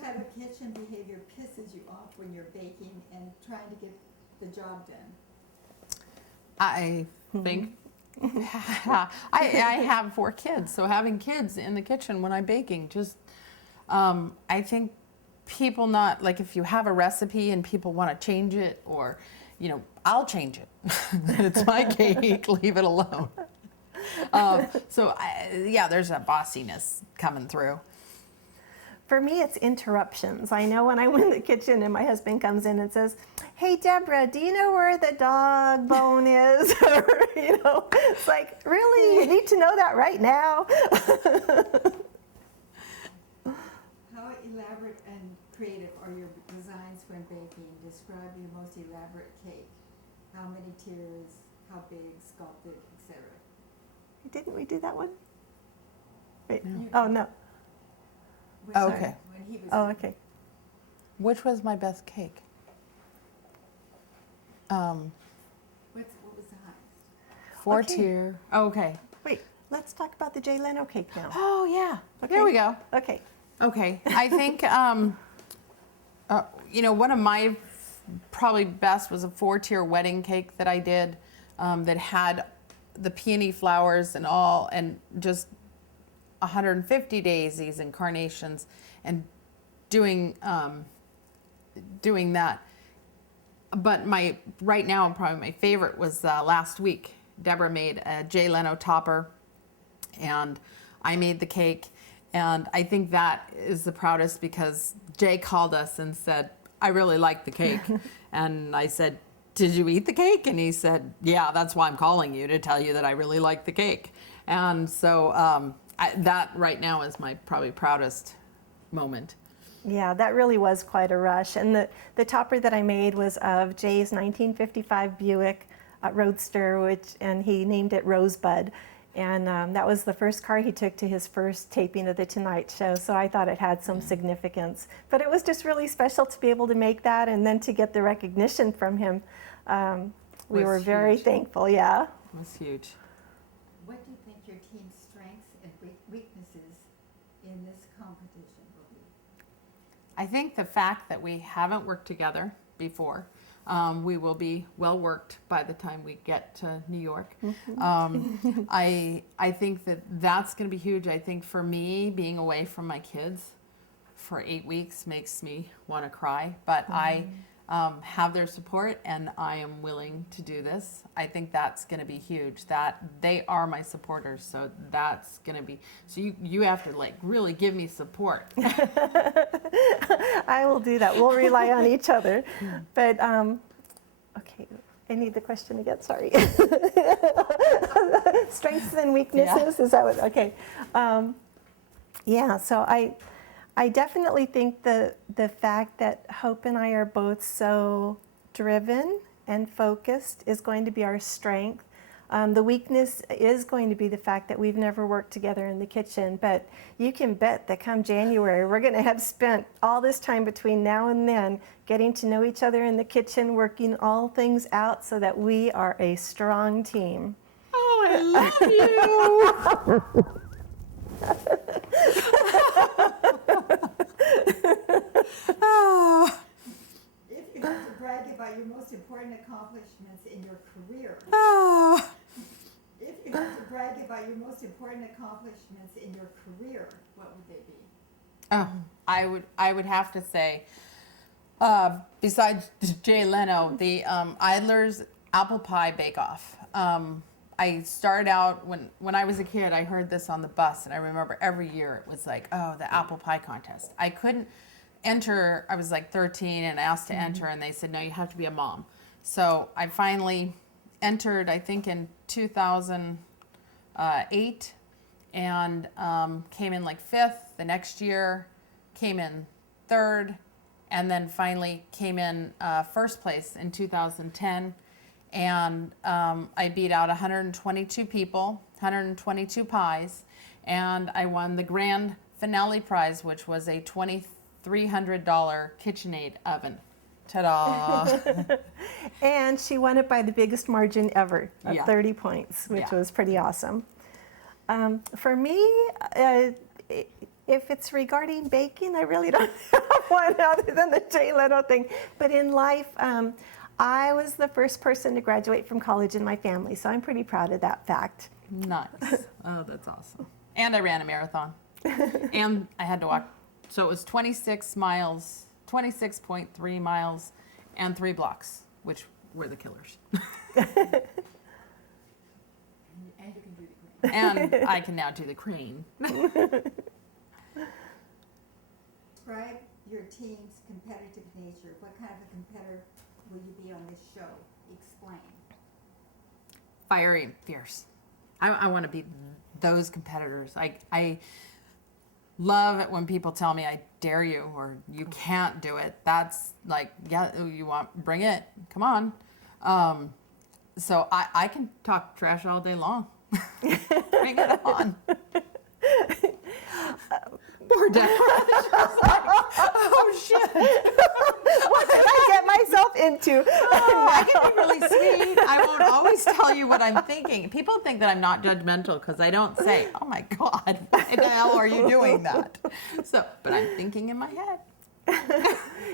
type of kitchen behavior pisses you off when you're baking and trying to get the job done? I think I have 4 kids, so having kids in the kitchen when I'm baking just I think people not like if you have a recipe and people want to change it or I'll change it. It's my cake, leave it alone. There's a bossiness coming through. For me, it's interruptions. I know when I'm in the kitchen and my husband comes in and says, "Hey, Deborah, do you know where the dog bone is?" Or, it's like, really? You need to know that right now? How elaborate and creative are your designs when baking? Describe your most elaborate cake. How many tiers, how big, sculpted, etc.? Didn't we do that one? Wait. No. Oh, no. Okay. When he was Oh, okay. Which was my best cake? What was the highest? 4-tier. Okay. Wait, let's talk about the Jay Leno cake now. Oh yeah. Okay. There we go. Okay. Okay. I think one of my probably best was a 4-tier wedding cake that I did that had the peony flowers and all, and just 150 daisies and carnations, and doing that. But right now probably my favorite was last week. Deborah made a Jay Leno topper, and I made the cake, and I think that is the proudest because Jay called us and said, "I really like the cake," and I said, "Did you eat the cake?" And he said, "Yeah, that's why I'm calling you, to tell you that I really like the cake." And so that right now is my probably proudest moment. Yeah, that really was quite a rush. And the topper that I made was of Jay's 1955 Buick Roadster, and he named it Rosebud. And that was the first car he took to his first taping of The Tonight Show, so I thought it had some significance. But it was just really special to be able to make that and then to get the recognition from him. We were very thankful, yeah. It was huge. What do you think your team's strengths and weaknesses in this competition will be? I think the fact that we haven't worked together before, we will be well worked by the time we get to New York. I think that's going to be huge. I think for me, being away from my kids for 8 weeks makes me want to cry, but I have their support and I am willing to do this. I think that's going to be huge. That they are my supporters, so that's going to be, so you have to really give me support. I will do that. We'll rely on each other. But, okay, I need the question again, sorry. Strengths and weaknesses, yeah. Is that what, okay. So I definitely think the fact that Hope and I are both so driven and focused is going to be our strength. The weakness is going to be the fact that we've never worked together in the kitchen, but you can bet that come January, we're going to have spent all this time between now and then getting to know each other in the kitchen, working all things out so that we are a strong team. Oh, I love you. Oh. If you have to brag about your most important accomplishments in your career, if you have to brag about your most important accomplishments in your career, what would they be? I would have to say, besides Jay Leno, the Idler's Apple Pie Bake Off. I started out when I was a kid. I heard this on the bus, and I remember every year it was like, oh, the apple pie contest. I couldn't enter. I was like 13 and asked to enter, and they said, no, you have to be a mom. So I finally entered, I think in 2008, and came in like 5th. The next year came in 3rd, and then finally came in 1st place in 2010. And I beat out 122 people, 122 pies, and I won the grand finale prize, which was a $2,300 KitchenAid oven. Ta-da! And she won it by the biggest margin ever of 30 points, which was pretty awesome. For me, If it's regarding baking, I really don't have one other than the Jay Leno thing. But in life, I was the first person to graduate from college in my family, so I'm pretty proud of that fact. Nice. Oh, that's awesome. And I ran a marathon. And I had to walk. So it was 26 miles, 26.3 miles, and 3 blocks, which were the killers. And you can do the green. And I can now do the crane. Describe your team's competitive nature. What kind of a competitor will you be on this show? Explain. Fiery and fierce. I want to be those competitors. I love it when people tell me I dare you or you can't do it. That's like, yeah, you want, bring it. Come on. So I can talk trash all day long. Bring it on. Poor Dad. Oh shit. What did I get myself into? I can be really sweet. I won't always tell you what I'm thinking. People think that I'm not judgmental because I don't say, oh my God, why the hell are you doing that? So, but I'm thinking in my head.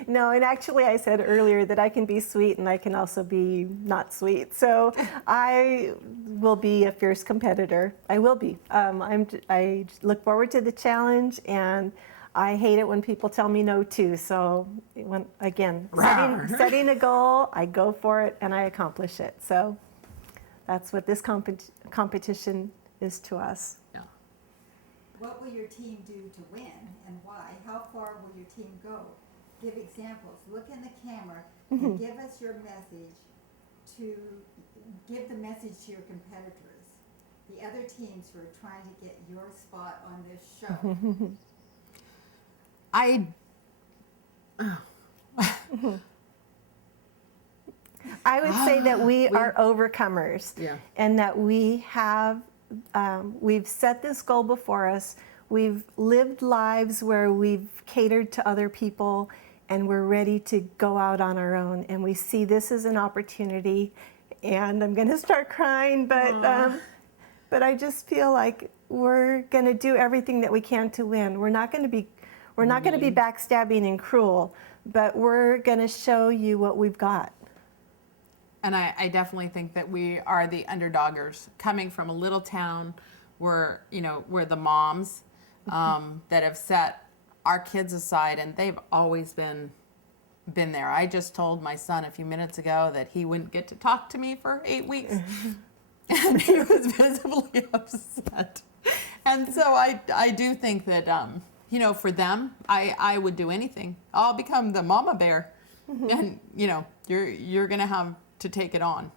No, and actually I said earlier that I can be sweet and I can also be not sweet. So I will be a fierce competitor. I will be. I look forward to the challenge, and I hate it when people tell me no too. So when, again, setting a goal, I go for it and I accomplish it. So that's what this competition is to us. Yeah. What will your team do to win and why? How far will your team go? Give examples. Look in the camera and give us your message give the message to your competitors, the other teams who are trying to get your spot on this show. I would say that we are overcomers, Yeah. and that we have, we've set this goal before us. We've lived lives where we've catered to other people, and we're ready to go out on our own. And we see this as an opportunity. And I'm going to start crying, but I just feel like we're going to do everything that we can to win. We're not going to be backstabbing and cruel, but we're going to show you what we've got. And I definitely think that we are the underdoggers coming from a little town where, we're the moms that have set our kids aside, and they've always been there. I just told my son a few minutes ago that he wouldn't get to talk to me for 8 weeks. And he was visibly upset. And so I do think that, for them, I would do anything. I'll become the mama bear. And, you're going to have to take it on.